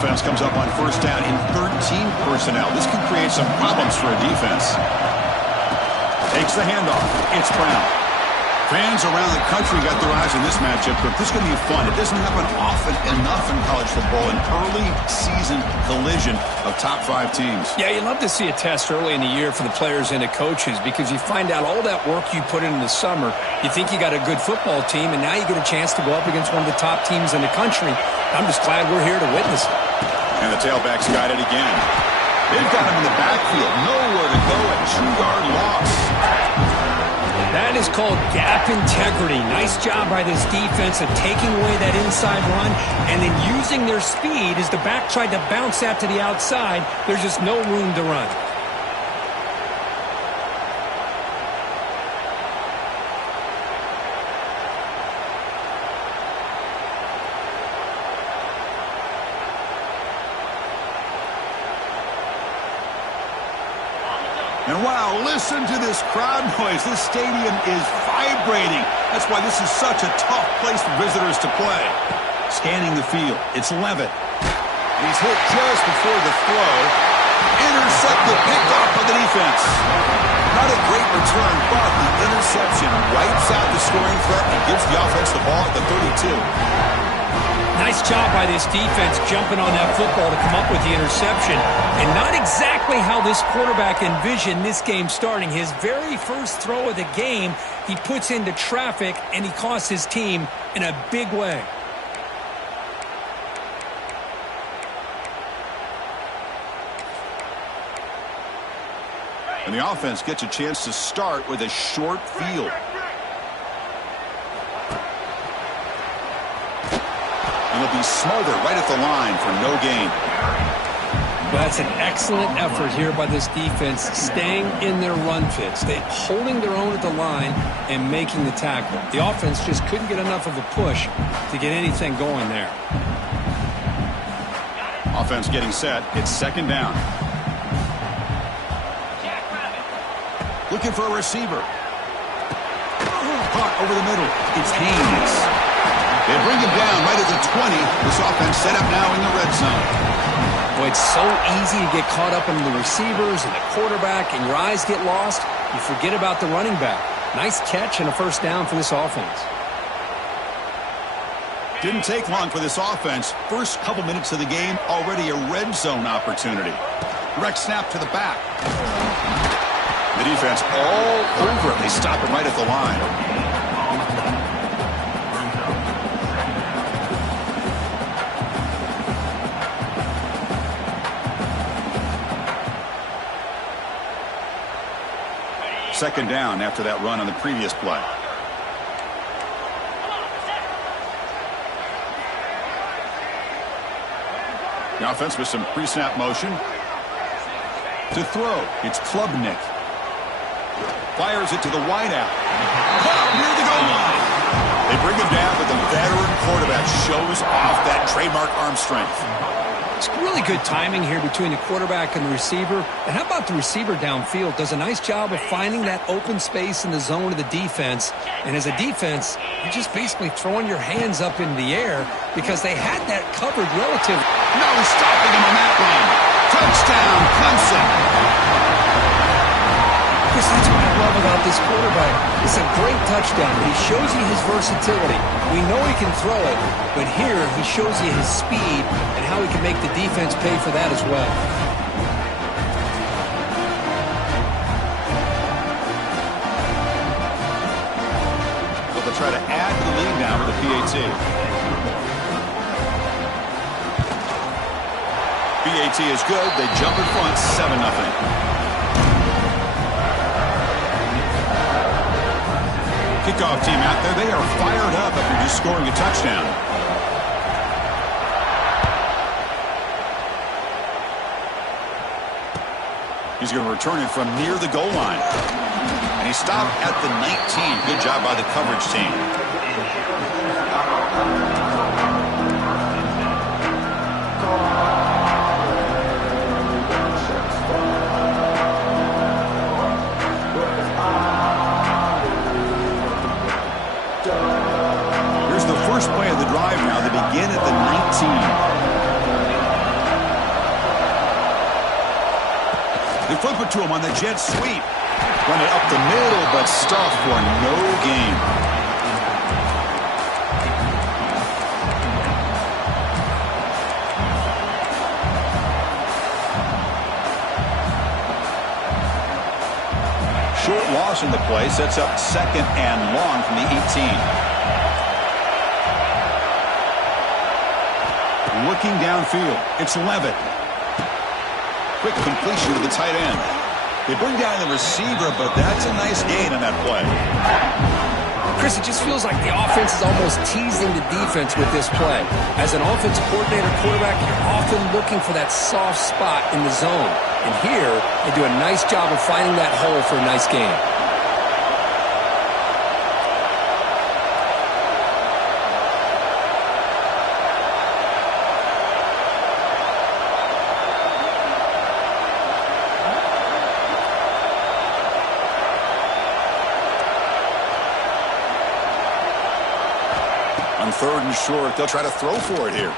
Offense comes up on first down in 13 personnel. This can create some problems for a defense. Takes the handoff. It's Brown. Fans around the country got their eyes on this matchup, but this is going to be fun. It doesn't happen often enough in college football, an early season collision of top 5 teams. Yeah, you love to see a test early in the year for the players and the coaches because you find out all that work you put in the summer. You think you got a good football team, and now you get a chance to go up against one of the top teams in the country. I'm just glad we're here to witness it. And the tailback's got it again. They've got him in the backfield. Nowhere to go, a 2-yard loss. That is called gap integrity. Nice job by this defense of taking away that inside run and then using their speed as the back tried to bounce that to the outside. There's just no room to run. And wow, listen to this crowd noise. This stadium is vibrating. That's why this is such a tough place for visitors to play. Scanning the field, it's Levitt. He's hit just before the throw. Intercepted, picked off by the defense. Not a great return, but the interception wipes out the scoring threat and gives the offense the ball at the 32. Nice job by this defense jumping on that football to come up with the interception. And not exactly how this quarterback envisioned this game starting. His very first throw of the game, he puts into traffic, and he costs his team in a big way. And the offense gets a chance to start with a short field. And they'll be smothered right at the line for no gain. That's an excellent effort here by this defense, staying in their run fits. They're holding their own at the line and making the tackle. The offense just couldn't get enough of a push to get anything going there. Offense getting set. It's second down. Looking for a receiver. Caught over the middle. It's Haynes. They bring him down right at the 20. This offense set up now in the red zone. Boy, it's so easy to get caught up in the receivers and the quarterback, and your eyes get lost. You forget about the running back. Nice catch and a first down for this offense. Didn't take long for this offense. First couple minutes of the game, already a red zone opportunity. Direct snap to the back. The defense all over it. They stop him right at the line. Second down after that run on the previous play. The offense with some pre-snap motion. To throw, it's Klubnik. Fires it to the wideout. Caught near the goal line. They bring him down, but the veteran quarterback shows off that trademark arm strength. It's really good timing here between the quarterback and the receiver. And how about the receiver downfield? Does a nice job of finding that open space in the zone of the defense. And as a defense, you're just basically throwing your hands up in the air because they had that covered relative. No stopping him on that run. Touchdown, Clemson. Chris, that's what I love about this quarterback. It's a great touchdown. He shows you his versatility. We know he can throw it, but here he shows you his speed and how he can make the defense pay for that as well. So they'll try to add to the lead now with the PAT. PAT is good. They jump in front 7-0. Kickoff team out there, they are fired up after just scoring a touchdown. He's going to return it from near the goal line. And he stopped at the 19. Good job by the coverage team. First play of the drive now. They begin at the 19. They flip it to him on the jet sweep. Run it up the middle, but stuffed for no gain. Short loss in the play sets up 2nd and long from the 18. Looking downfield, it's Levitt. Quick completion to the tight end. They bring down the receiver, but that's a nice gain on that play. Chris, it just feels like the offense is almost teasing the defense with this play. As an offensive coordinator quarterback, you're often looking for that soft spot in the zone. And here, they do a nice job of finding that hole for a nice gain. On 3rd and short, they'll try to throw for it here.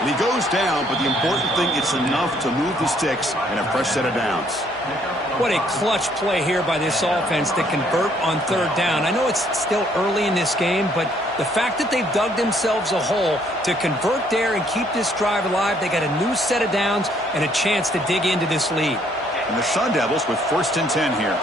And he goes down, but the important thing, it's enough to move the sticks and a fresh set of downs. What a clutch play here by this offense to convert on 3rd down. I know it's still early in this game, but the fact that they've dug themselves a hole to convert there and keep this drive alive, they got a new set of downs and a chance to dig into this lead. And the Sun Devils with 1st and 10 here.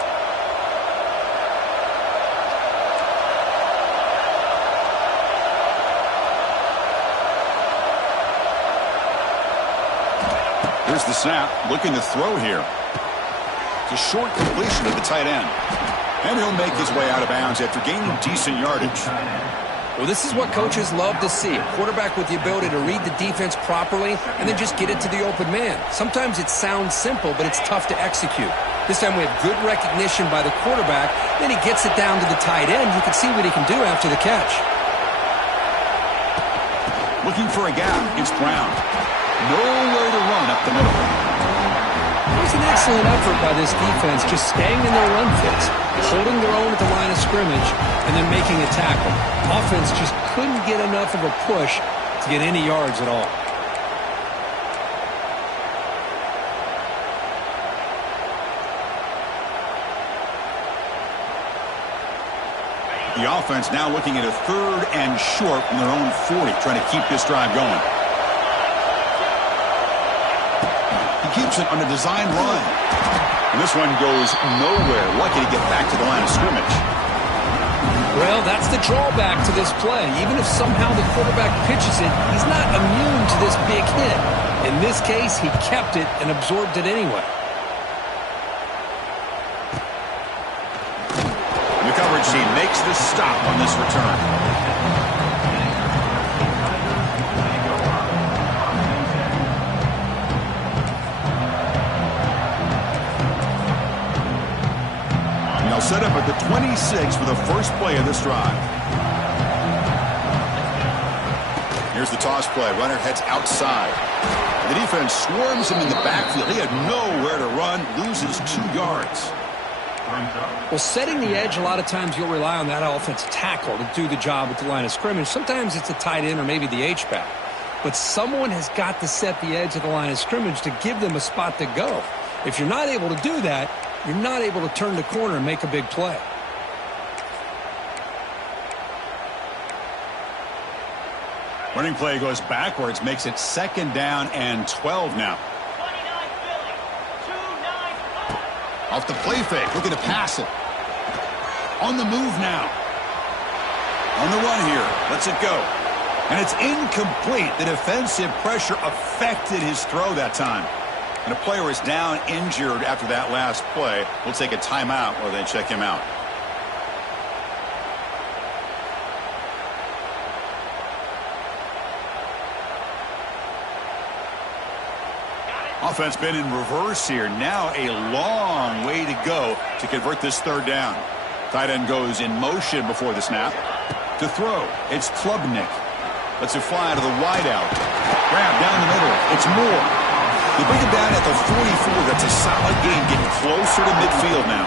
Here's the snap, looking to throw here. It's a short completion to the tight end. And he'll make his way out of bounds after gaining decent yardage. Well, this is what coaches love to see. A quarterback with the ability to read the defense properly and then just get it to the open man. Sometimes it sounds simple, but it's tough to execute. This time we have good recognition by the quarterback. Then he gets it down to the tight end. You can see what he can do after the catch. Looking for a gap. It's Brown. Nowhere to run up the middle. It was an excellent effort by this defense, just staying in their run fits, holding their own at the line of scrimmage, and then making a tackle. Offense just couldn't get enough of a push to get any yards at all. The offense now looking at a 3rd and short from their own 40, trying to keep this drive going. He keeps it on a design run. And this one goes nowhere. Lucky to get back to the line of scrimmage. Well, that's the drawback to this play. Even if somehow the quarterback pitches it, he's not immune to this big hit. In this case, he kept it and absorbed it anyway. The coverage team makes the stop on this return. Set up at the 26 for the first play of this drive. Here's the toss play. Runner heads outside. The defense swarms him in the backfield. He had nowhere to run, loses 2 yards. Well, setting the edge, a lot of times you'll rely on that offensive tackle to do the job at the line of scrimmage. Sometimes it's a tight end or maybe the H-back. But someone has got to set the edge of the line of scrimmage to give them a spot to go. If you're not able to do that, you're not able to turn the corner and make a big play. Running play goes backwards, makes it 2nd down and 12 now. Off the play fake, looking to pass it. On the move now. On the run here, lets it go. And it's incomplete. The defensive pressure affected his throw that time. And a player is down injured after that last play. We'll take a timeout while they check him out. Offense been in reverse here. Now a long way to go to convert this 3rd down. Tight end goes in motion before the snap. To throw, it's Klubnik. Lets it fly to the wideout. Grab down the middle. It's Moore. They bring him down at the 44. That's a solid gain, getting closer to midfield now.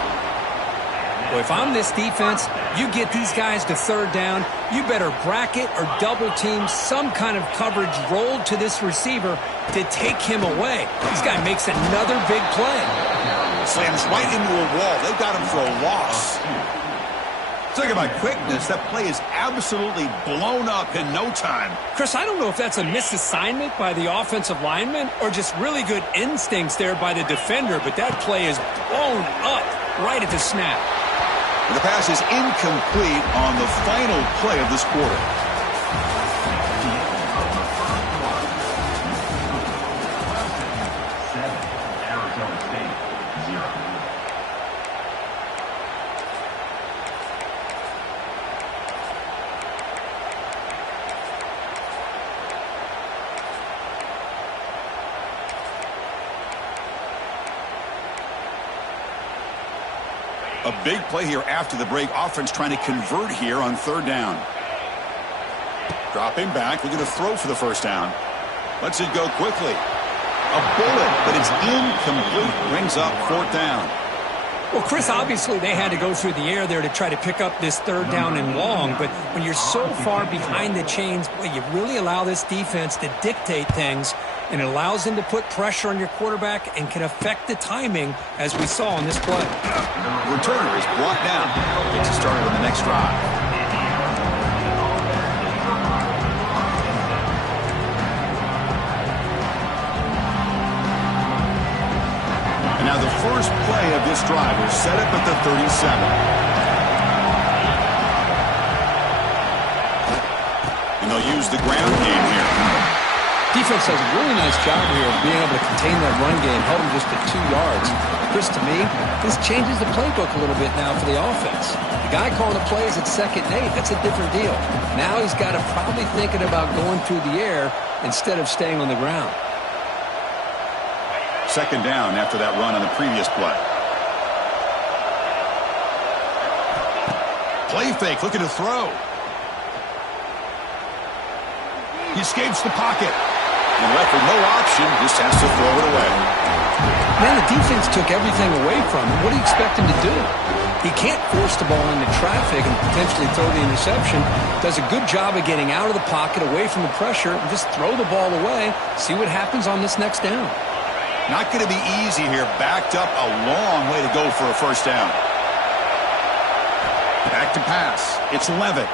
Well, if I'm this defense, you get these guys to third down, you better bracket or double team some kind of coverage rolled to this receiver to take him away. This guy makes another big play. Slams right into a wall. They've got him for a loss. Talking about quickness, that play is absolutely blown up in no time. Chris, I don't know if that's a misassignment by the offensive lineman or just really good instincts there by the defender, but that play is blown up right at the snap. The pass is incomplete on the final play of this quarter. A big play here after the break. Offense trying to convert here on third down. Dropping back, looking to throw for the first down. Lets it go quickly. A bullet, but it's incomplete. Brings up fourth down. Well, Chris, obviously they had to go through the air there to try to pick up this third down and long, but when you're so far behind the chains, boy, you really allow this defense to dictate things, and it allows them to put pressure on your quarterback and can affect the timing, as we saw on this play. Returner is brought down. Gets us started on the next drive. And now the first play of this drive is set up at the 37. And they'll use the ground game here. Defense does a really nice job here of being able to contain that run game, held him just at 2 yards. Chris, to me, this changes the playbook a little bit now for the offense. The guy calling the plays at 2nd and 8, that's a different deal. Now he's got to probably thinking about going through the air instead of staying on the ground. Second down after that run on the previous play. Play fake, looking to throw. He escapes the pocket. And left with no option, just has to throw it away. Man, the defense took everything away from him. What do you expect him to do? He can't force the ball into traffic and potentially throw the interception. Does a good job of getting out of the pocket, away from the pressure, and just throw the ball away. See what happens on this next down. Not going to be easy here. Backed up a long way to go for a first down. Back to pass. It's Levitt.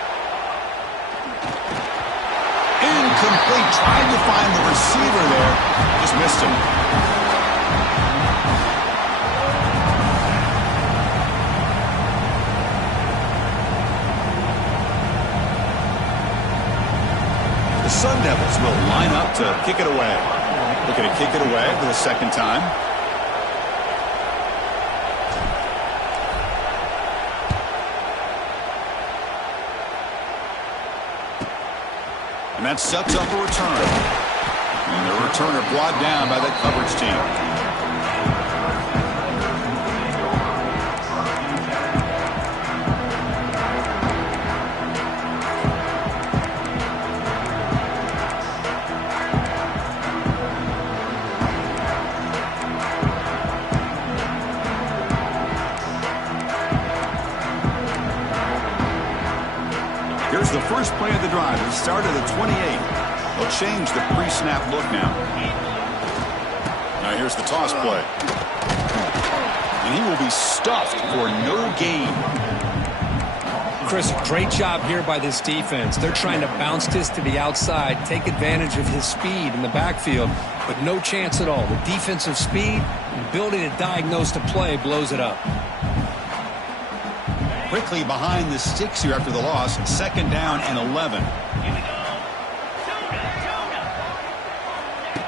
Incomplete. Trying to find the receiver there. Just missed him. The Sun Devils will line up to kick it away. Looking to kick it away for the second time. And that sets up a return. And the returner brought down by that coverage team. Here's the first play of the drive. It started at 28. They'll change the pre-snap look now. Now here's the toss play. And he will be stuffed for no gain. Chris, great job here by this defense. They're trying to bounce this to the outside, take advantage of his speed in the backfield, but no chance at all. The defensive speed and ability to diagnose the play blows it up. Quickly behind the sticks here after the loss. Second down and 11.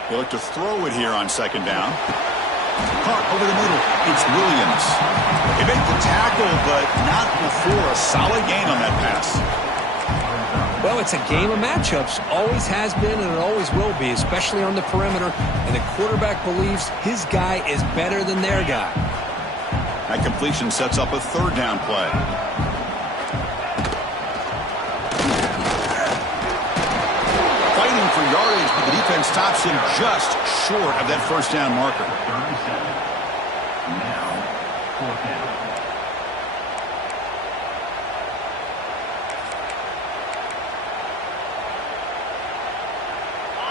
They look to throw it here on second down. Caught over the middle. It's Williams. They make the tackle, but not before a solid gain on that pass. Well, it's a game of matchups. Always has been and it always will be, especially on the perimeter. And the quarterback believes his guy is better than their guy. That completion sets up a third down play. Fighting for yardage, but the defense stops him just short of that first down marker.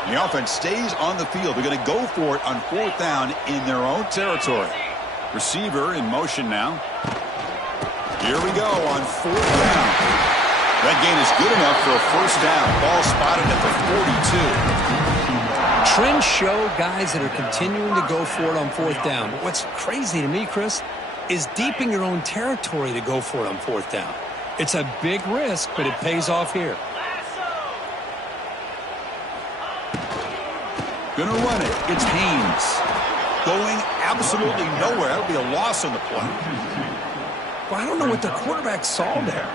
The offense stays on the field. They're going to go for it on 4th down in their own territory. Receiver in motion now. Here we go on 4th down. That gain is good enough for a 1st down. Ball spotted at the 42. Trends show guys that are continuing to go for it on 4th down. But what's crazy to me, Chris, is deep in your own territory to go for it on 4th down. It's a big risk, but it pays off here. Gonna run it. It's Haynes. Going absolutely nowhere. That'll be a loss on the play. Well, I don't know what the quarterback saw there.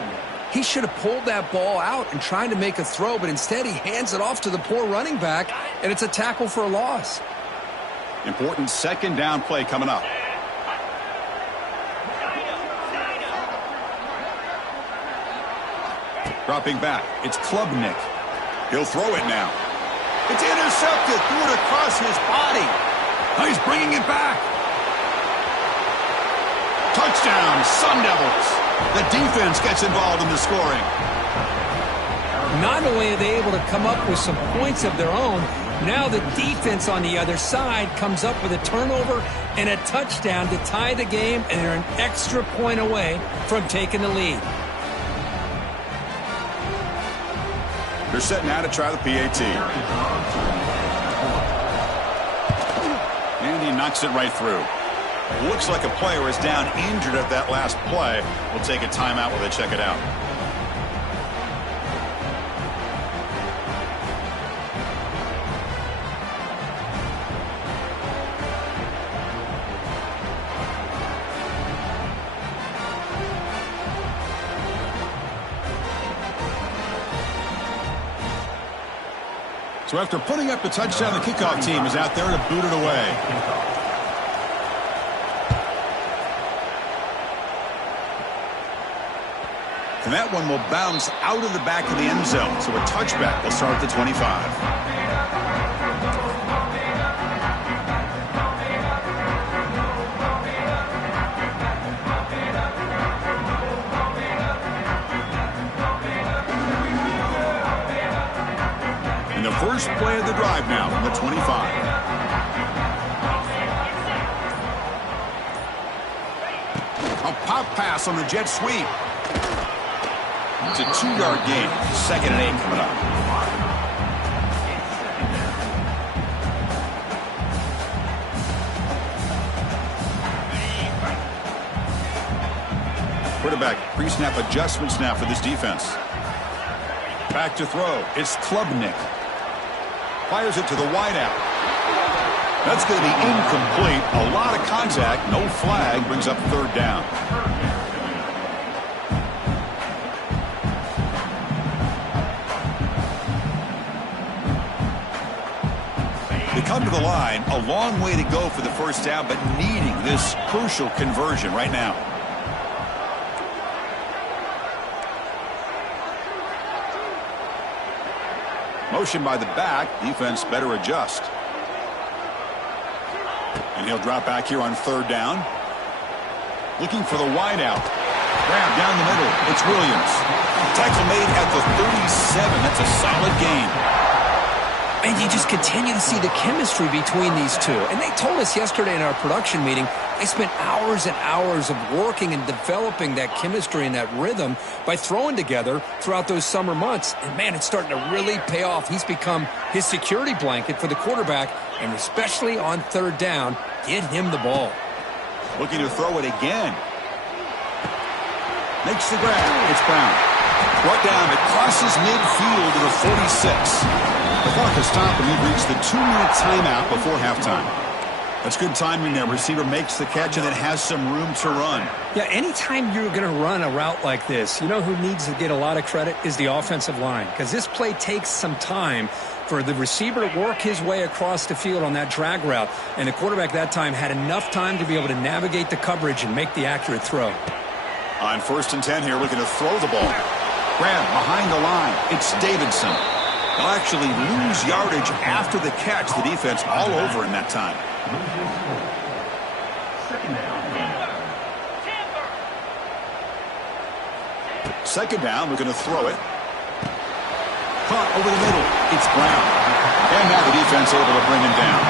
He should have pulled that ball out and tried to make a throw, but instead he hands it off to the poor running back, and it's a tackle for a loss. Important 2nd down play coming up. Dropping back. It's Klubnik. He'll throw it now. It's intercepted. Threw it across his body. Now he's bringing it back. Touchdown, Sun Devils. The defense gets involved in the scoring. Not only are they able to come up with some points of their own, now the defense on the other side comes up with a turnover and a touchdown to tie the game, and they're an extra point away from taking the lead. They're set now to try the PAT. And he knocks it right through. Looks like a player is down injured at that last play. We'll take a timeout while they check it out. So after putting up the touchdown, the kickoff team is out there to boot it away. And that one will bounce out of the back of the end zone. So a touchback will start at the 25. And the first play of the drive now from the 25. A pop pass on the jet sweep. It's a 2-yard gain. 2nd and 8 coming up. Quarterback pre-snap adjustments now for this defense. Back to throw. It's Klubnik. Fires it to the wideout. That's going to be incomplete. A lot of contact. No flag. Brings up 3rd down. Come to the line, a long way to go for the 1st down, but needing this crucial conversion right now. Motion by the back, defense better adjust. And he'll drop back here on 3rd down. Looking for the wideout. Grab down the middle, it's Williams. Tackle made at the 37, that's a solid gain. And you just continue to see the chemistry between these two. And they told us yesterday in our production meeting, they spent hours and hours of working and developing that chemistry and that rhythm by throwing together throughout those summer months. And, man, it's starting to really pay off. He's become his security blanket for the quarterback, and especially on 3rd down, get him the ball. Looking to throw it again. Makes the grab. It's Brown. Brought down. It crosses midfield to the 46. The clock has stopped, and we've reached the 2-minute timeout before halftime. That's good timing there. Receiver makes the catch and then has some room to run. Yeah, anytime you're going to run a route like this, you know who needs to get a lot of credit is the offensive line, because this play takes some time for the receiver to work his way across the field on that drag route, and the quarterback that time had enough time to be able to navigate the coverage and make the accurate throw. On 1st and 10 here, looking to throw the ball. Grab behind the line. It's Davidson. They'll actually lose yardage after the catch. The defense all over in that time. 2nd down, we're going to throw it. Caught over the middle. It's Brown. And now the defense able to bring him down.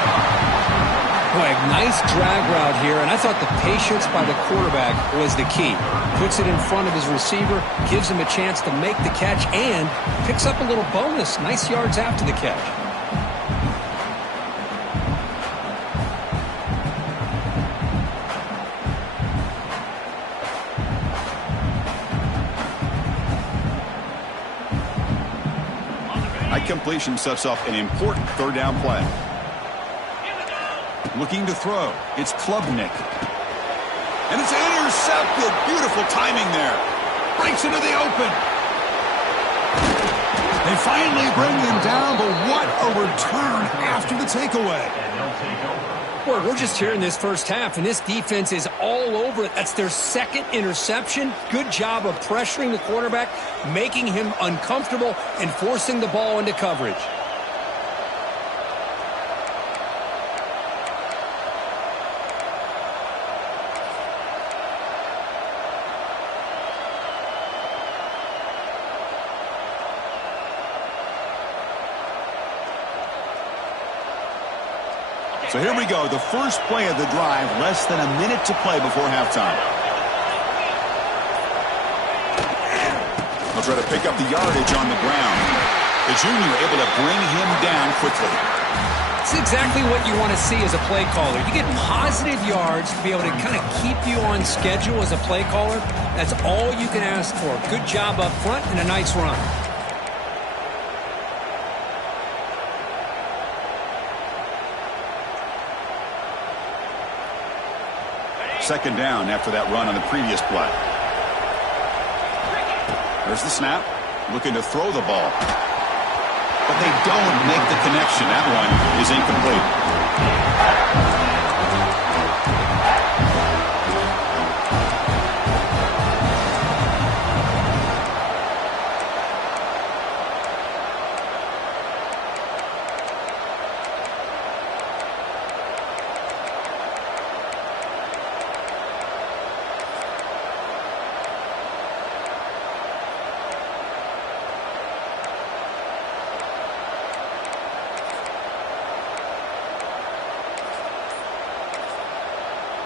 Boy, nice drag route here, and I thought the patience by the quarterback was the key. Puts it in front of his receiver, gives him a chance to make the catch, and picks up a little bonus. Nice yards after the catch. That completion sets up an important third down play. Looking to throw. It's Klubnik. And it's intercepted. Beautiful timing there. Breaks into the open. They finally bring him down, but what a return after the takeaway. Boy, we're just here in this first half, and this defense is all over it. That's their second interception. Good job of pressuring the quarterback, making him uncomfortable, and forcing the ball into coverage. So here we go, the first play of the drive, less than a minute to play before halftime. They'll try to pick up the yardage on the ground. The junior able to bring him down quickly. It's exactly what you want to see as a play caller. You get positive yards to be able to kind of keep you on schedule as a play caller. That's all you can ask for. Good job up front and a nice run. Second down after that run on the previous play. There's the snap. Looking to throw the ball. But they don't make the connection. That one is incomplete.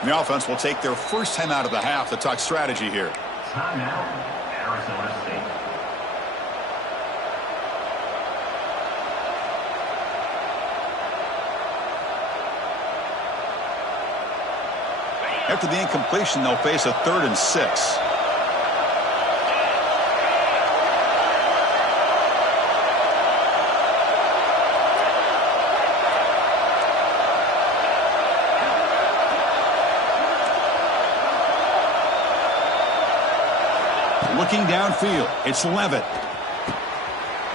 The offense will take their first time out of the half to talk strategy here. Timeout, Arizona State. After the incompletion, they'll face a 3rd and 6. Looking downfield, it's Levitt.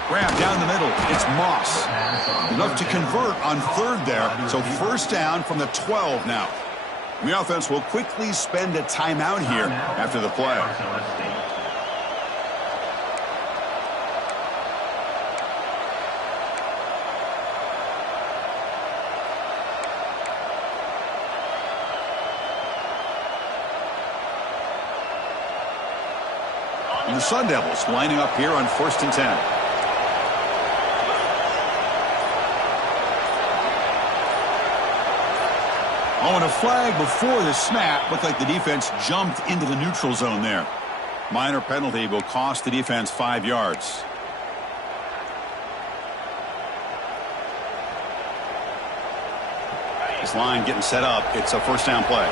Grab down the middle, it's Moss. Enough to convert on 3rd there, so first down from the 12 now. The offense will quickly spend a timeout here after the play. And the Sun Devils lining up here on 1st and 10. Oh, and a flag before the snap. Looked like the defense jumped into the neutral zone there. Minor penalty will cost the defense 5 yards. This line getting set up. It's a first down play.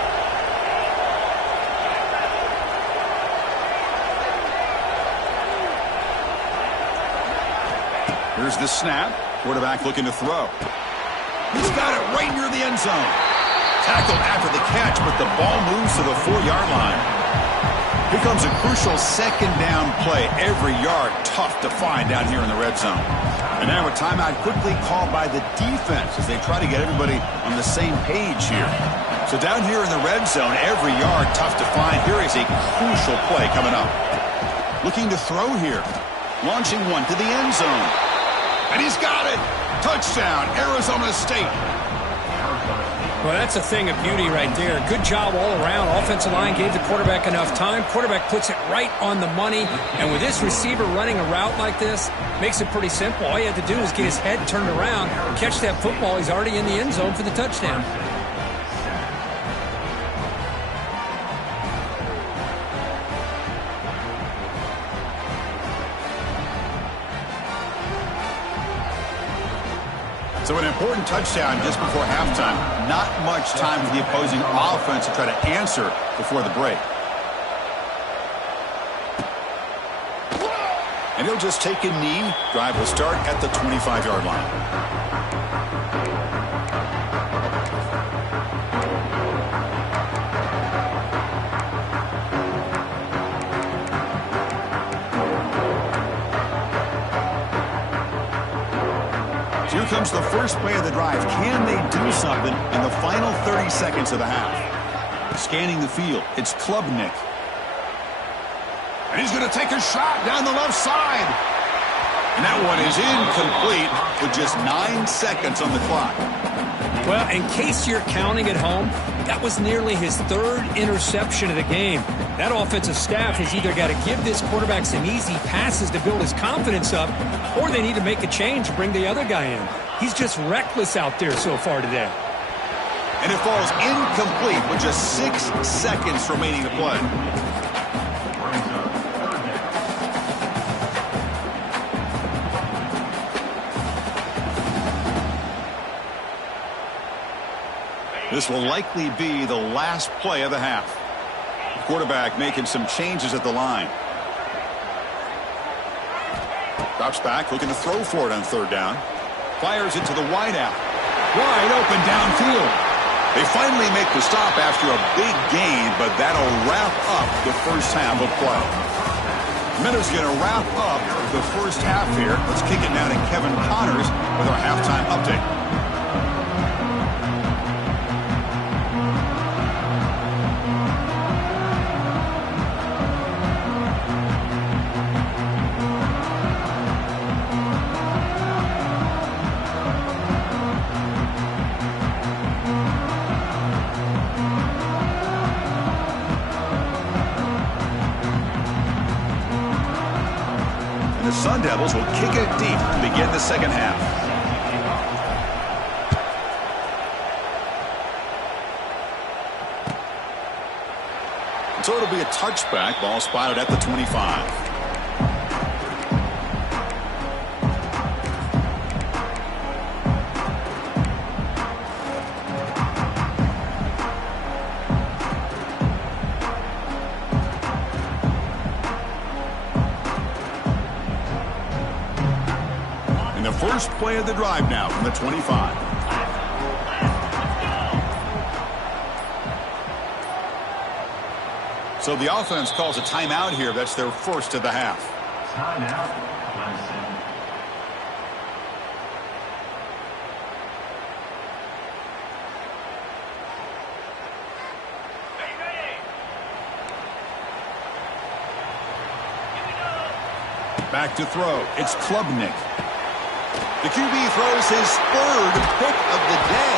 Here's the snap. Quarterback looking to throw. He's got it right near the end zone. Tackled after the catch, but the ball moves to the 4-yard line. Here comes a crucial second down play. Every yard tough to find down here in the red zone. And now a timeout quickly called by the defense as they try to get everybody on the same page here. So down here in the red zone, every yard tough to find. Here is a crucial play coming up. Looking to throw here. Launching one to the end zone. And he's got it. Touchdown, Arizona State. Well, that's a thing of beauty right there. Good job all around. Offensive line gave the quarterback enough time. Quarterback puts it right on the money. And with this receiver running a route like this, makes it pretty simple. All you have to do is get his head turned around, catch that football. He's already in the end zone for the touchdown. So an important touchdown just before halftime. Not much time for the opposing offense to try to answer before the break. And he'll just take a knee. Drive will start at the 25-yard line. Here comes the first play of the drive. Can they do something in the final 30 seconds of the half? Scanning the field, it's Klubnik. And he's going to take a shot down the left side. And that one is incomplete with just 9 seconds on the clock. Well, in case you're counting at home, that was nearly his third interception of the game. That offensive staff has either got to give this quarterback some easy passes to build his confidence up, or they need to make a change and bring the other guy in. He's just reckless out there so far today. And it falls incomplete with just 6 seconds remaining to play. This will likely be the last play of the half. The quarterback making some changes at the line. Drops back, looking to throw for it on third down. Fires it to the wideout. Wide open downfield. They finally make the stop after a big gain, but that'll wrap up the first half of play. Miller's going to wrap up the first half here. Let's kick it now to Kevin Connors with our halftime update. The Sun Devils will kick it deep to begin the second half. So it'll be a touchback. Ball spotted at the 25. First play of the drive now from the 25. So the offense calls a timeout here. That's their first of the half. Timeout, Clemson. Back to throw. It's Klubnik. The QB throws his third pick of the day.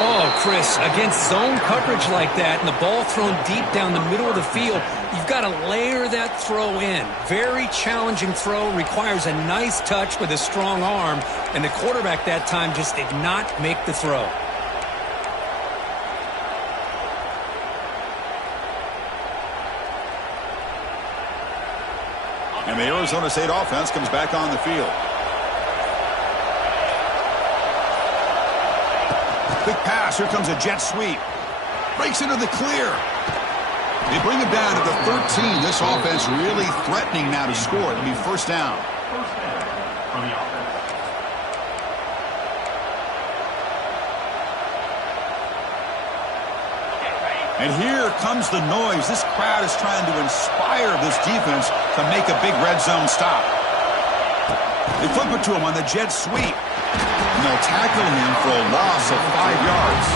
Oh, Chris, against zone coverage like that and the ball thrown deep down the middle of the field, you've got to layer that throw in. Very challenging throw, requires a nice touch with a strong arm, and the quarterback that time just did not make the throw. And the Arizona State offense comes back on the field. Quick pass. Here comes a jet sweep. Breaks into the clear. They bring it down to the 13. This offense really threatening now to score. It'll be first down. First down from the offense. And here comes the noise. This crowd is trying to inspire this defense to make a big red zone stop. They flip it to him on the jet sweep. And they'll tackle him for a loss of 5 yards.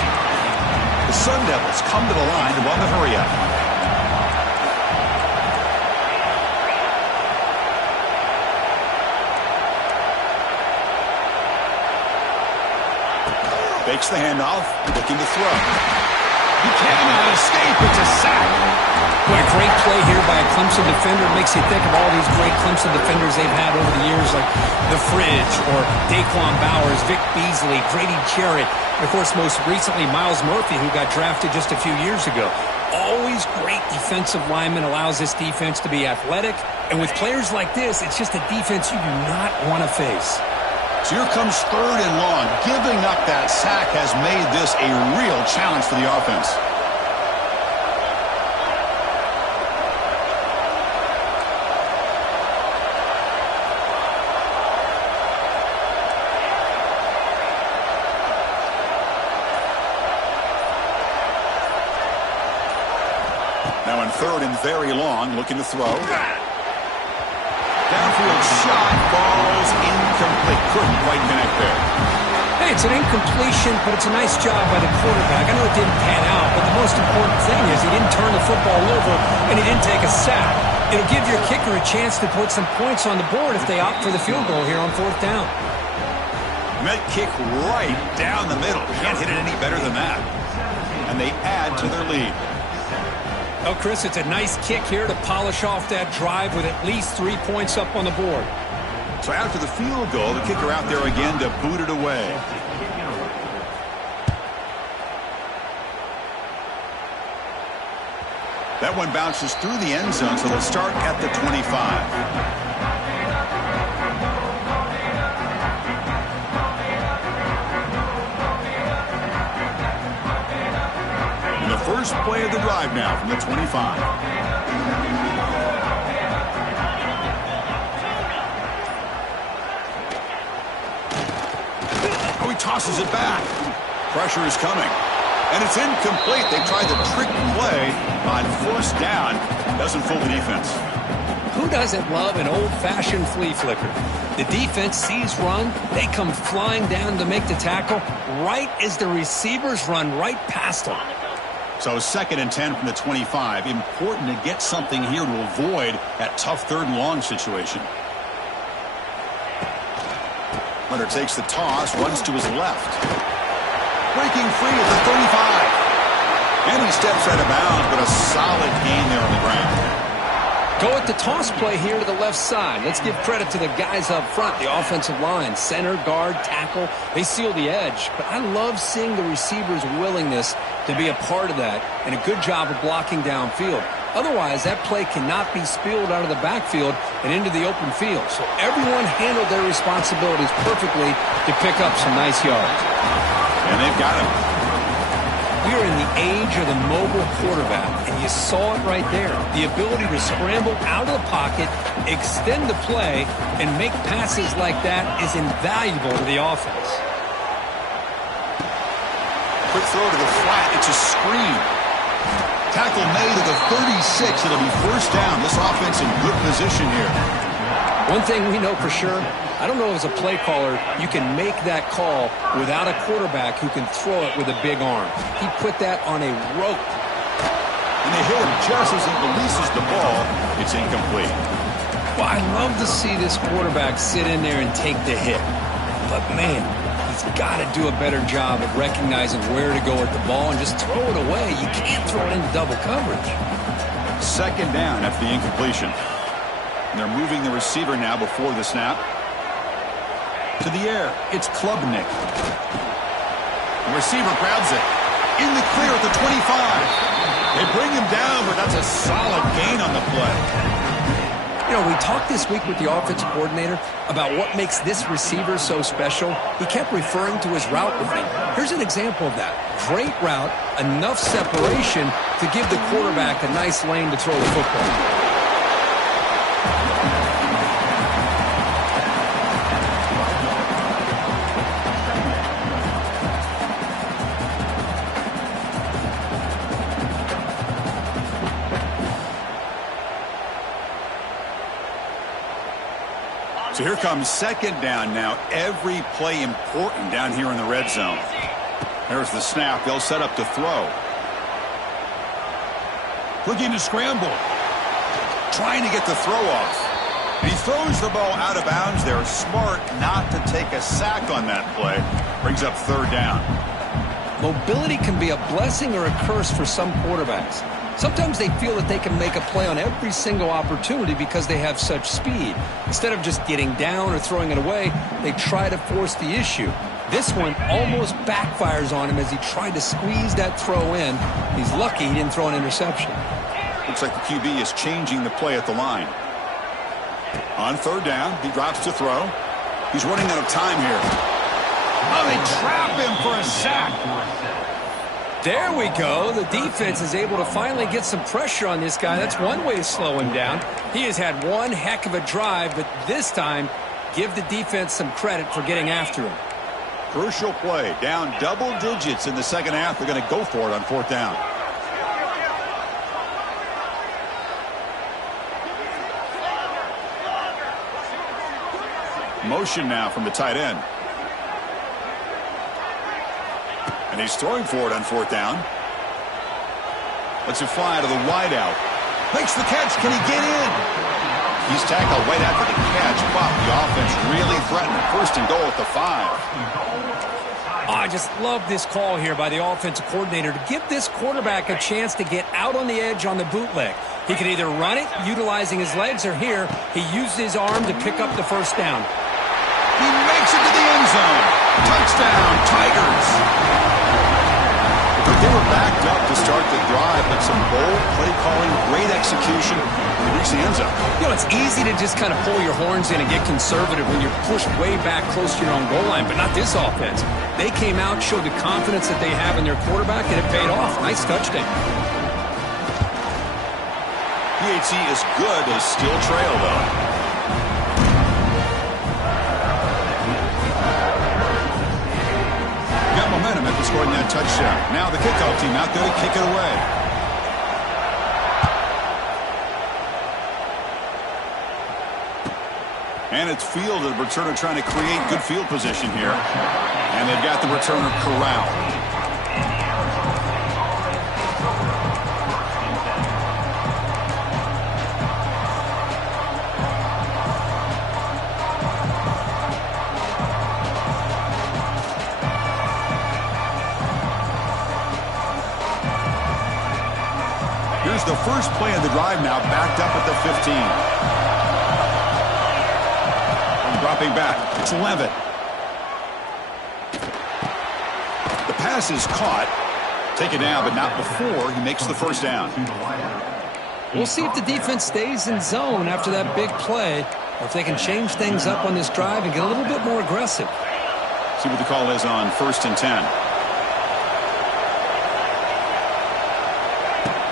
The Sun Devils come to the line to run the hurry-up. Fakes the handoff, looking to throw. He cannot escape. It's a sack. What a great play here by a Clemson defender. It makes you think of all these great Clemson defenders they've had over the years, like The Fridge or Daquan Bowers, Vic Beasley, Grady Jarrett, and, of course, most recently, Miles Murphy, who got drafted just a few years ago. Always great defensive lineman, allows this defense to be athletic. And with players like this, it's just a defense you do not want to face. So here comes 3rd and long. Giving up that sack has made this a real challenge for the offense. Now in 3rd and very long, looking to throw. Downfield shot falls incomplete. Couldn't quite connect there. Hey, it's an incompletion, but it's a nice job by the quarterback. I know it didn't pan out, but the most important thing is he didn't turn the football over and he didn't take a sack. It'll give your kicker a chance to put some points on the board if they opt for the field goal here on 4th down. Met kick right down the middle. Can't hit it any better than that. And they add to their lead. Oh, Chris, it's a nice kick here to polish off that drive with at least 3 points up on the board. So after the field goal, the kicker out there again to boot it away. That one bounces through the end zone, so they'll start at the 25. First play of the drive now from the 25. Oh, he tosses it back. Pressure is coming. And it's incomplete. They tried the trick play on 1st down. Doesn't fool the defense. Who doesn't love an old-fashioned flea flicker? The defense sees run. They come flying down to make the tackle right as the receivers run right past them. So 2nd and 10 from the 25. Important to get something here to avoid that tough 3rd and long situation. Hunter takes the toss, runs to his left. Breaking free at the 35. And he steps out of bounds, but a solid gain there on the ground. Go at the toss play here to the left side. Let's give credit to the guys up front, the offensive line, center, guard, tackle. They seal the edge. But I love seeing the receiver's willingness to be a part of that and a good job of blocking downfield. Otherwise, that play cannot be spilled out of the backfield and into the open field. So everyone handled their responsibilities perfectly to pick up some nice yards. And they've got him. We are in the age of the mobile quarterback, and you saw it right there. The ability to scramble out of the pocket, extend the play, and make passes like that is invaluable to the offense. Quick throw to the flat. It's a screen. Tackle made at the 36. It'll be 1st down. This offense in good position here. One thing we know for sure, I don't know as a play caller, you can make that call without a quarterback who can throw it with a big arm. He put that on a rope. And they hit him just as he releases the ball. It's incomplete. Well, I love to see this quarterback sit in there and take the hit. But, man, he's got to do a better job of recognizing where to go with the ball and just throw it away. You can't throw it into double coverage. 2nd down after the incompletion. And they're moving the receiver now before the snap. To the air, it's Klubnik. The receiver grabs it. In the clear at the 25. They bring him down, but that's a solid gain on the play. You know, we talked this week with the offensive coordinator about what makes this receiver so special. He kept referring to his route running. Here's an example of that. Great route, enough separation to give the quarterback a nice lane to throw the football. So here comes 2nd down now. Every play important down here in the red zone. There's the snap. They'll set up to throw. Looking to scramble. Trying to get the throw off. And he throws the ball out of bounds there. Smart not to take a sack on that play. Brings up 3rd down. Mobility can be a blessing or a curse for some quarterbacks. Sometimes they feel that they can make a play on every single opportunity because they have such speed. Instead of just getting down or throwing it away, they try to force the issue. This one almost backfires on him as he tried to squeeze that throw in. He's lucky he didn't throw an interception. Looks like the QB is changing the play at the line. On third down, he drops to throw. He's running out of time here. Oh, they trap him for a sack. There we go. The defense is able to finally get some pressure on this guy. That's one way to slow him down. He has had one heck of a drive, but this time, give the defense some credit for getting after him. Crucial play. Down double digits in the second half. They're going to go for it on fourth down. Motion now from the tight end. And he's throwing for it on fourth down. Lets it fly to the wideout. Makes the catch. Can he get in? He's tackled right after the catch. But the offense really threatened. First and goal at the 5. I just love this call here by the offensive coordinator to give this quarterback a chance to get out on the edge on the bootleg. He can either run it, utilizing his legs, or here, he used his arm to pick up the first down. He makes it to the end zone. Touchdown, Tigers. They were backed up to start the drive, but some bold play calling, great execution. They reached the end zone. You know, it's easy to just kind of pull your horns in and get conservative when you're pushed way back close to your own goal line, but not this offense. They came out, showed the confidence that they have in their quarterback, and it paid off. Nice touchdown. PHC is good as still trail, though. Got momentum after scoring that touchdown. Now the kickoff team out there to kick it away. And it's field, the returner trying to create good field position here. And they've got the returner corralled. Here's the first play of the drive now, backed up at the 15. Dropping back, it's Levitt. The pass is caught. Take it down, but not before he makes the first down. We'll see if the defense stays in zone after that big play, or if they can change things up on this drive and get a little bit more aggressive. See what the call is on 1st and 10.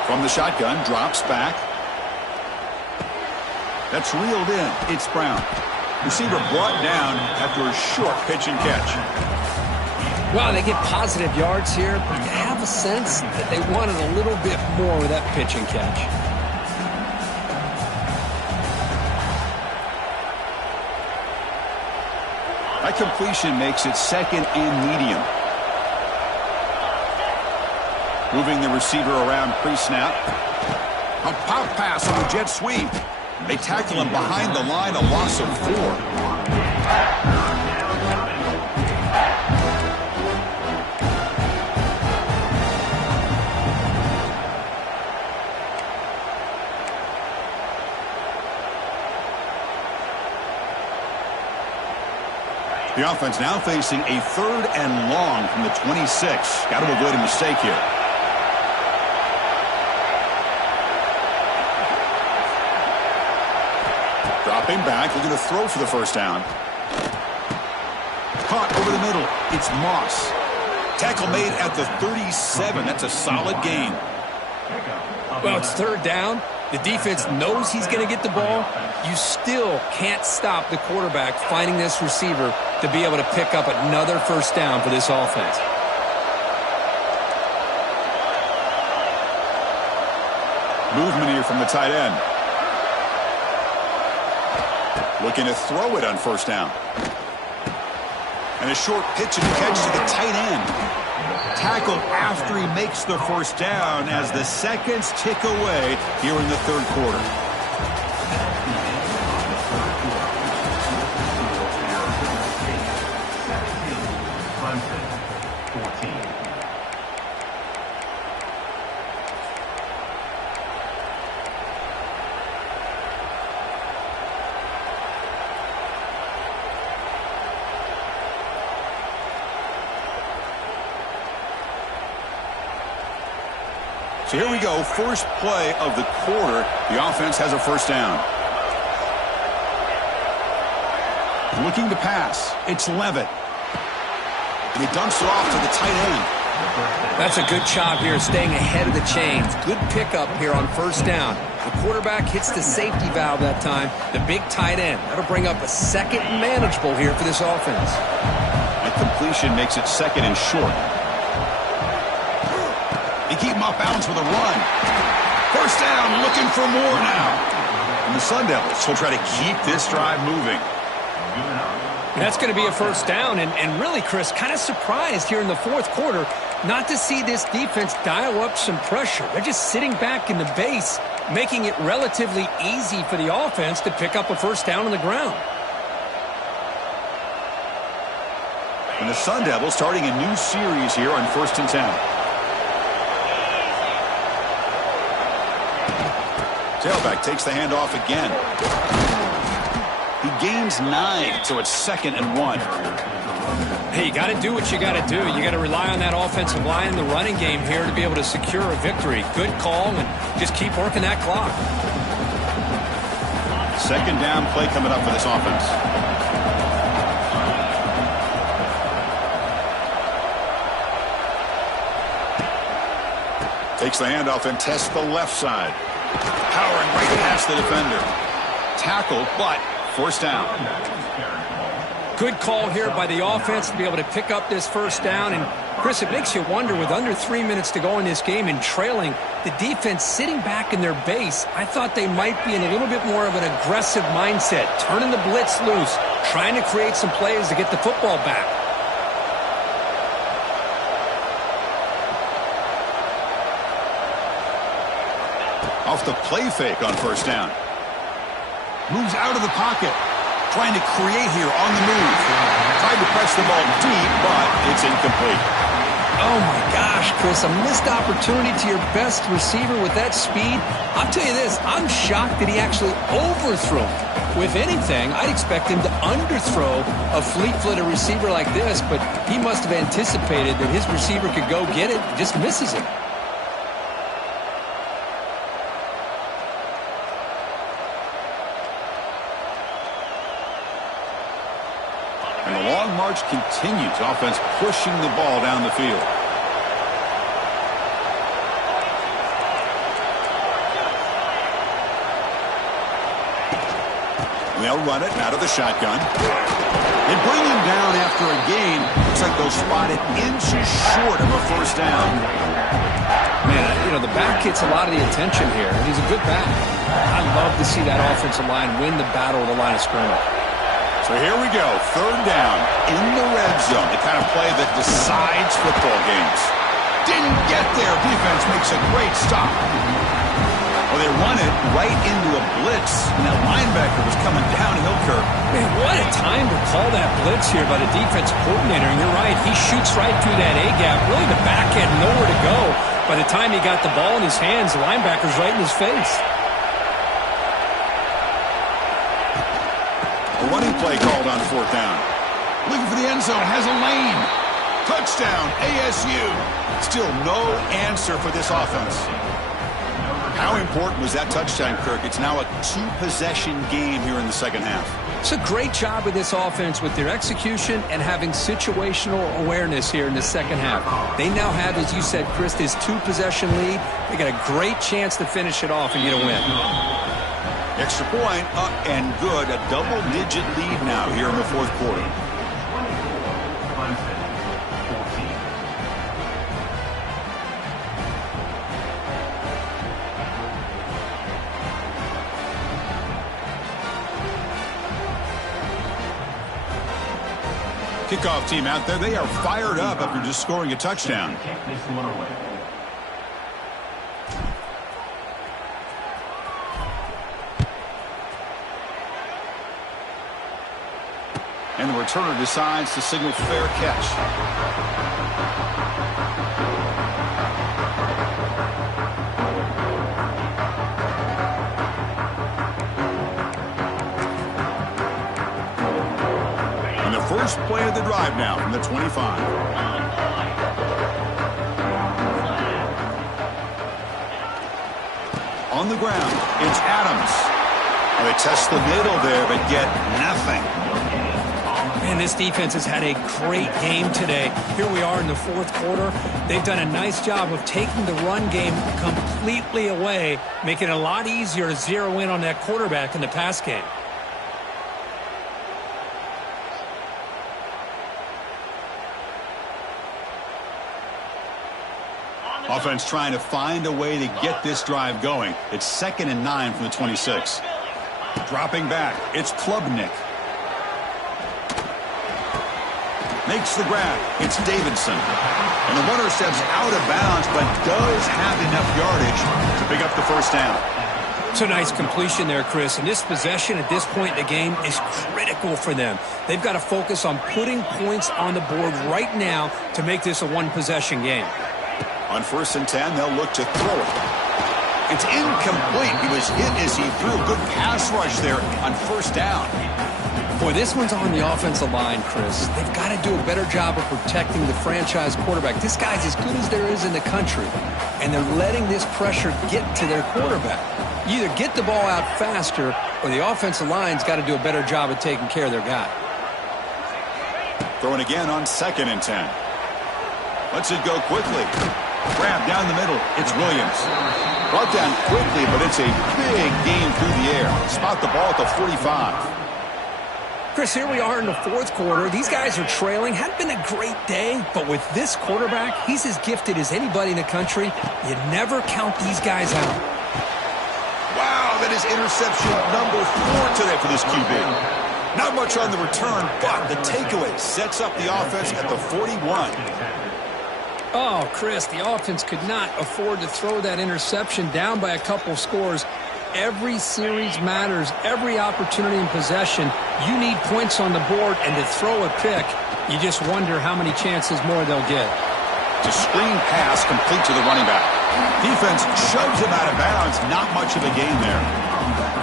From the shotgun, drops back. That's reeled in. It's Brown. Receiver brought down after a short pitch and catch. Wow, they get positive yards here, but you have a sense that they wanted a little bit more with that pitch and catch. That completion makes it second and medium. Moving the receiver around pre-snap. A pop pass on the jet sweep. They tackle him behind the line, a loss of 4. The offense now facing a 3rd and long from the 26. Got to avoid a mistake here. Dropping back, looking to throw for the first down. Caught over the middle. It's Moss. Tackle made at the 37. That's a solid gain. Well, it's 3rd down. The defense knows he's going to get the ball. You still can't stop the quarterback finding this receiver to be able to pick up another first down for this offense. Movement here from the tight end. Looking to throw it on first down. And a short pitch and catch to the tight end. Tackled after he makes the first down as the seconds tick away here in the 3rd quarter. So here we go, first play of the quarter. The offense has a first down. Looking to pass. It's Levitt. And he dumps it off to the tight end. That's a good job here, staying ahead of the chains. Good pickup here on first down. The quarterback hits the safety valve that time, the big tight end. That'll bring up a second and manageable here for this offense. That completion makes it second and short. They keep him off balance with a run. First down, looking for more now. And the Sun Devils will try to keep this drive moving. And that's going to be a first down. And really, Chris, kind of surprised here in the fourth quarter not to see this defense dial up some pressure. They're just sitting back in the base, making it relatively easy for the offense to pick up a first down on the ground. And the Sun Devils starting a new series here on 1st and 10. Tailback takes the handoff again. He gains 9, so it's 2nd and 1. Hey, you got to do what you got to do. You got to rely on that offensive line in the running game here to be able to secure a victory. Good call, and just keep working that clock. Second down play coming up for this offense. Takes the handoff and tests the left side. Powering right past the defender. Tackled, but first down. Good call here by the offense to be able to pick up this first down. And, Chris, it makes you wonder, with under 3 minutes to go in this game and trailing, the defense sitting back in their base, I thought they might be in a little bit more of an aggressive mindset, turning the blitz loose, trying to create some plays to get the football back. Off the play fake on first down. Moves out of the pocket. Trying to create here on the move. Tried to press the ball deep, but it's incomplete. Oh, my gosh, Chris, a missed opportunity to your best receiver with that speed. I'll tell you this, I'm shocked that he actually overthrew him. With anything, I'd expect him to underthrow a fleet-footed receiver like this, but he must have anticipated that his receiver could go get it, just misses it. And the long march continues. Offense pushing the ball down the field. They'll run it out of the shotgun. They bring him down after a gain. Looks like they'll spot it inches short of a first down. Man, you know, the back gets a lot of the attention here. He's a good back. I love to see that offensive line win the battle of the line of scrimmage. So here we go, third down in the red zone, the kind of play that decides football games. Didn't get there. Defense makes a great stop. Well, they run it right into a blitz, and that linebacker was coming downhill, Kirk. Man, what a time to call that blitz here by the defense coordinator. And you're right, he shoots right through that A-gap. Really, the back had nowhere to go. By the time he got the ball in his hands, the linebacker's right in his face. A running play called on fourth down. Looking for the end zone, has a lane. Touchdown, ASU. Still no answer for this offense. How important was that touchdown, Kirk? It's now a two-possession game here in the second half. It's a great job with this offense with their execution and having situational awareness here in the second half. They now have, as you said, Chris, this two-possession lead. They got a great chance to finish it off and get a win. Extra point, up and good. A double-digit lead now here in the fourth quarter. Kickoff team out there, they are fired up after just scoring a touchdown. And the returner decides to signal fair catch. And the first play of the drive now from the 25. on the ground. It's Adams. And they test the middle there, but get nothing. Man, this defense has had a great game today. Here we are in the fourth quarter. They've done a nice job of taking the run game completely away, making it a lot easier to zero in on that quarterback in the pass game. Offense trying to find a way to get this drive going. It's 2nd and 9 from the 26. Dropping back, it's Klubnik. Makes the grab. It's Davidson. And the runner steps out of bounds, but does have enough yardage to pick up the first down. It's a nice completion there, Chris. And this possession at this point in the game is critical for them. They've got to focus on putting points on the board right now to make this a one-possession game. On 1st and 10, they'll look to throw it. It's incomplete. He was hit as he threw. Good pass rush there on 1st down. Boy, this one's on the offensive line, Chris. They've got to do a better job of protecting the franchise quarterback. This guy's as good as there is in the country, and they're letting this pressure get to their quarterback. You either get the ball out faster, or the offensive line's got to do a better job of taking care of their guy. Throwing again on 2nd and 10. Lets it go quickly. Grab down the middle. It's Williams. Brought down quickly, but it's a big gain through the air. Spot the ball at the 45. Chris, here we are in the fourth quarter. These guys are trailing. Hadn't been a great day, but with this quarterback, he's as gifted as anybody in the country. You never count these guys out. Wow, that is interception number 4 today for this QB. Not much on the return, but the takeaway sets up the offense at the 41. Oh, Chris, the offense could not afford to throw that interception down by a couple scores. Every series matters. Every opportunity in possession, you need points on the board, and to throw a pick, you just wonder how many chances more they'll get. It's a screen pass complete to the running back. Defense shoves him out of bounds. Not much of a gain there.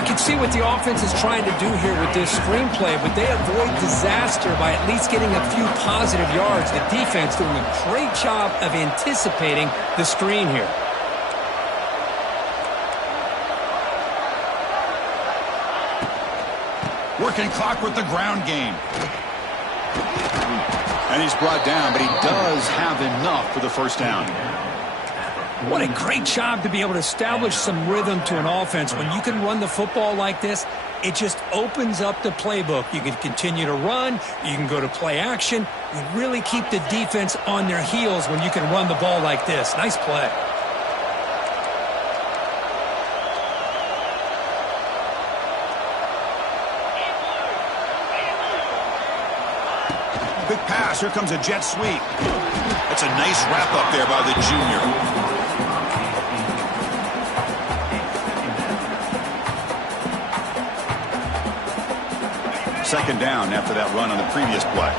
You can see what the offense is trying to do here with this screenplay, but they avoid disaster by at least getting a few positive yards. The defense doing a great job of anticipating the screen here. Working clock with the ground game. And he's brought down, but he does have enough for the first down. What a great job to be able to establish some rhythm to an offense. When you can run the football like this, it just opens up the playbook. You can continue to run. You can go to play action. You really keep the defense on their heels when you can run the ball like this. Nice play. Big pass. Here comes a jet sweep. That's a nice wrap up there by the junior. Second down after that run on the previous play.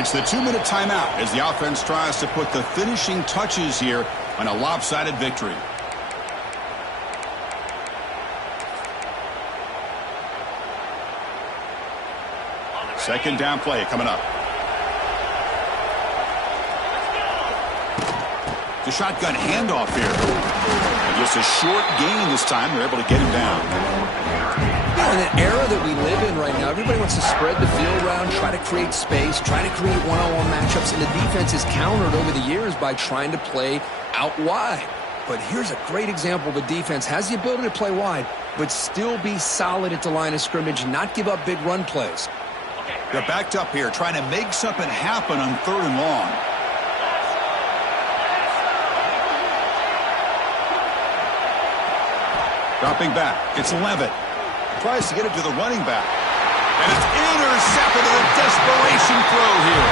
It's the 2-minute timeout as the offense tries to put the finishing touches here on a lopsided victory. Second down play coming up. The shotgun handoff here. And just a short gain this time. They're able to get him down. In an era that we live in right now, everybody wants to spread the field around, try to create space, try to create one-on-one matchups, and the defense is countered over the years by trying to play out wide. But here's a great example of a defense has the ability to play wide, but still be solid at the line of scrimmage, not give up big run plays. They're backed up here, trying to make something happen on 3rd and long. Dropping back, it's Levitt. Tries to get it to the running back. And it's intercepted in a desperation throw here.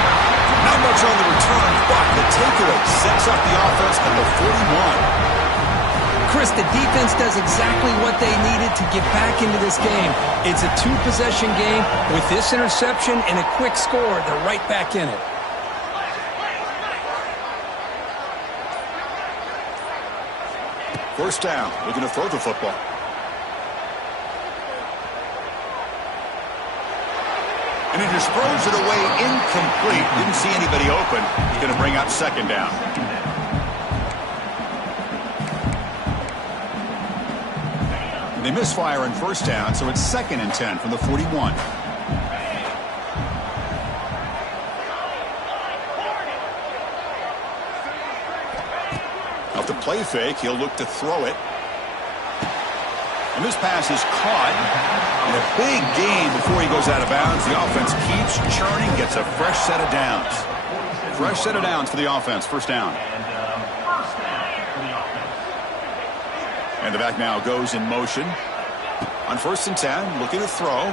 Not much on the return, but the takeaway sets up the offense at the 41. Chris, the defense does exactly what they needed to get back into this game. It's a 2-possession game. With this interception and a quick score, they're right back in it. First down, looking to throw the football. And he just throws it away incomplete. Didn't see anybody open. He's going to bring up second down. They misfire on first down, so it's 2nd and 10 from the 41. Off the play fake, he'll look to throw it. And this pass is caught. And a big gain before he goes out of bounds. The offense keeps churning, gets a fresh set of downs. Fresh set of downs for the offense. First down. And the back now goes in motion. On 1st and 10, looking to throw.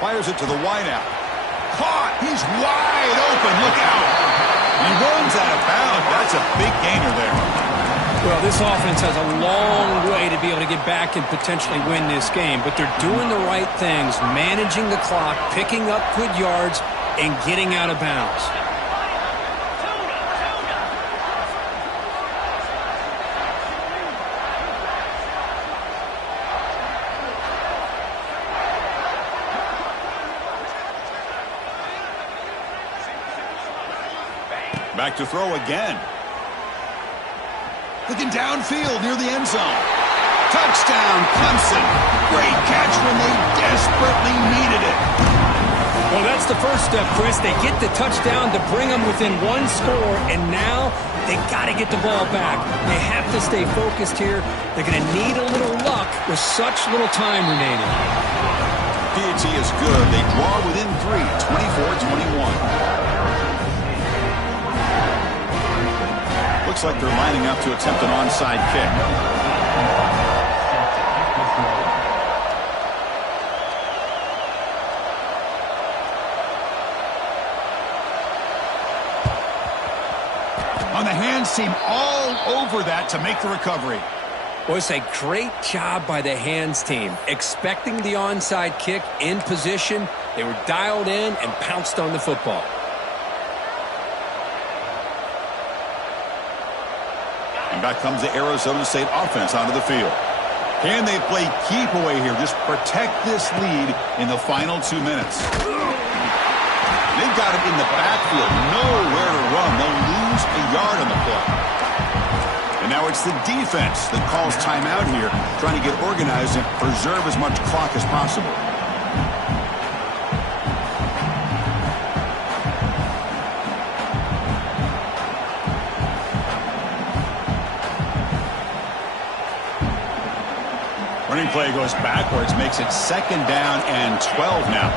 Fires it to the wideout. Caught! He's wide open. Look out! He runs out of bounds. That's a big gainer there. Well, this offense has a long way to be able to get back and potentially win this game, but they're doing the right things, managing the clock, picking up good yards, and getting out of bounds. Back to throw again. Looking downfield near the end zone. Touchdown, Clemson. Great catch when they desperately needed it. Well, that's the first step, Chris. They get the touchdown to bring them within one score, and now they got to get the ball back. They have to stay focused here. They're going to need a little luck with such little time remaining. PAT is good. They draw within 3, 24-21. Looks like they're lining up to attempt an onside kick. On the hands team all over that to make the recovery. Well, it's a great job by the hands team. Expecting the onside kick in position, they were dialed in and pounced on the football. Back comes the Arizona State offense onto the field. Can they play keep away here? Just protect this lead in the final 2 minutes. They've got it in the backfield. Nowhere to run. They'll lose a yard on the play. And now it's the defense that calls timeout here, trying to get organized and preserve as much clock as possible. Running play goes backwards, makes it 2nd down and 12 now.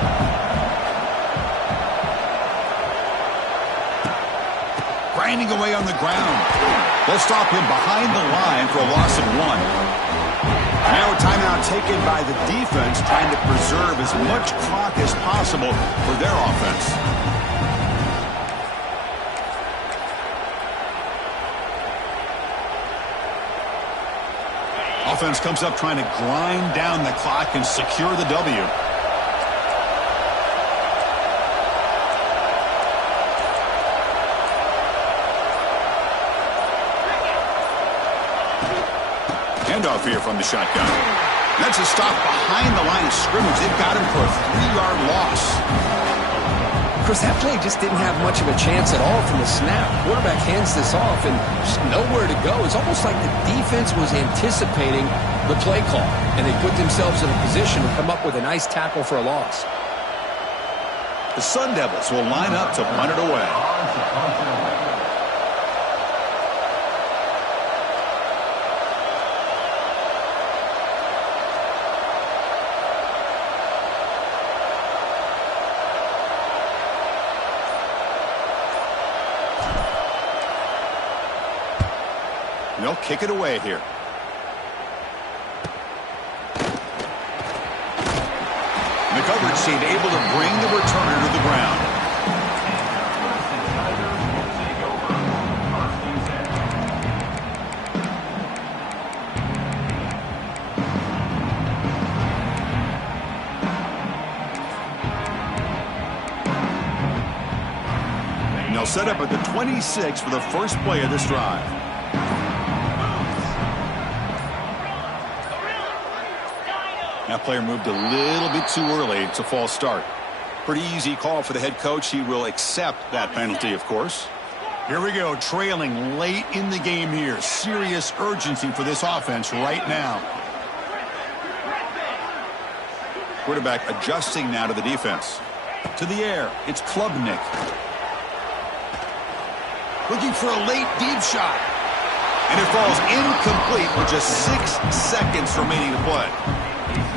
Grinding away on the ground. They'll stop him behind the line for a loss of 1. Now a timeout taken by the defense, trying to preserve as much clock as possible for their offense. Offense comes up trying to grind down the clock and secure the W. Handoff here from the shotgun. That's a stop behind the line of scrimmage. They've got him for a 3-yard loss. Chris, that play just didn't have much of a chance at all from the snap. Quarterback hands this off and just nowhere to go. It's almost like the defense was anticipating the play call, and they put themselves in a position to come up with a nice tackle for a loss. The Sun Devils will line up to punt it away. They'll kick it away here. The coverage team able to bring the returner to the ground. And they'll set up at the 26 for the first play of this drive. That player moved a little bit too early. It's a false start. Pretty easy call for the head coach. He will accept that penalty, of course. Here we go, trailing late in the game here. Serious urgency for this offense right now. Quarterback adjusting now to the defense. To the air, it's Klubnik. Looking for a late deep shot. And it falls incomplete with just 6 seconds remaining to play.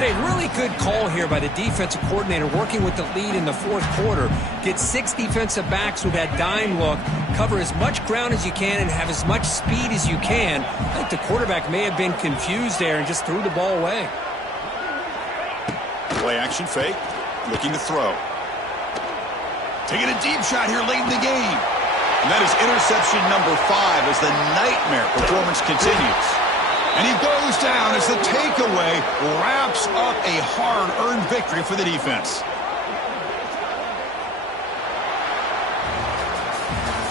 A really good call here by the defensive coordinator working with the lead in the fourth quarter. Get 6 defensive backs with that dime look, cover as much ground as you can, and have as much speed as you can. I think the quarterback may have been confused there and just threw the ball away. Play action fake, looking to throw. Taking a deep shot here late in the game. And that is interception number 5 as the nightmare performance continues. And he goes down as the takeaway wraps up a hard-earned victory for the defense.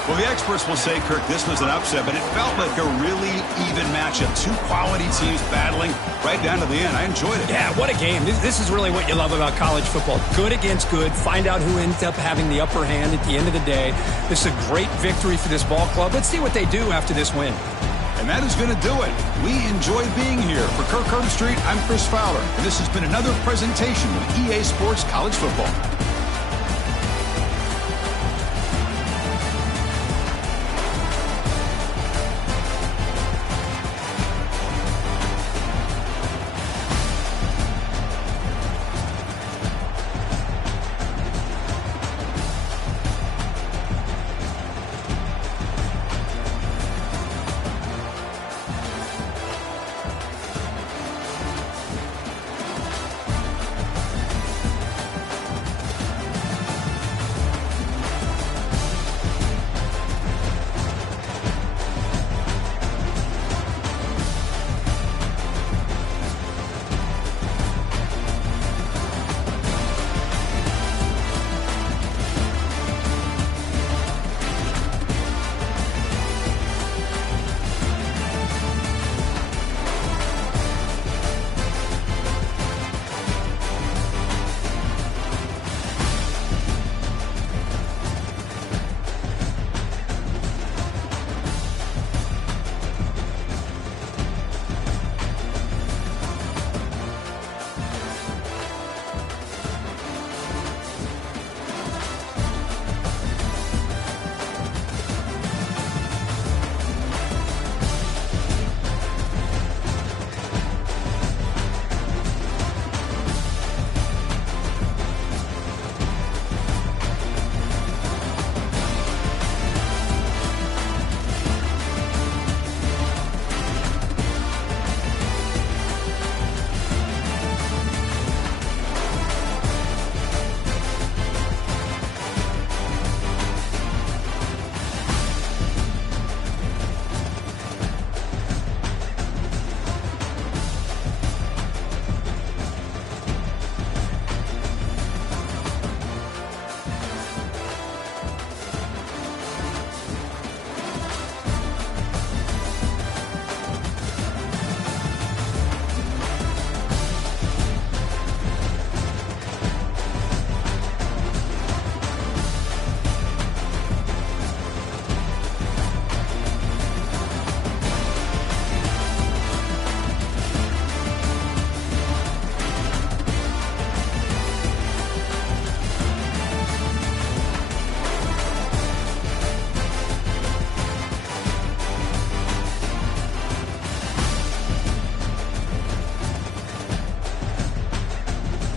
Well, the experts will say, Kirk, this was an upset, but it felt like a really even matchup. 2 quality teams battling right down to the end. I enjoyed it. Yeah, what a game. This is really what you love about college football. Good against good. Find out who ends up having the upper hand at the end of the day. This is a great victory for this ball club. Let's see what they do after this win. And that is going to do it. We enjoyed being here. For Kirk Herbstreit, I'm Chris Fowler. And this has been another presentation of EA Sports College Football.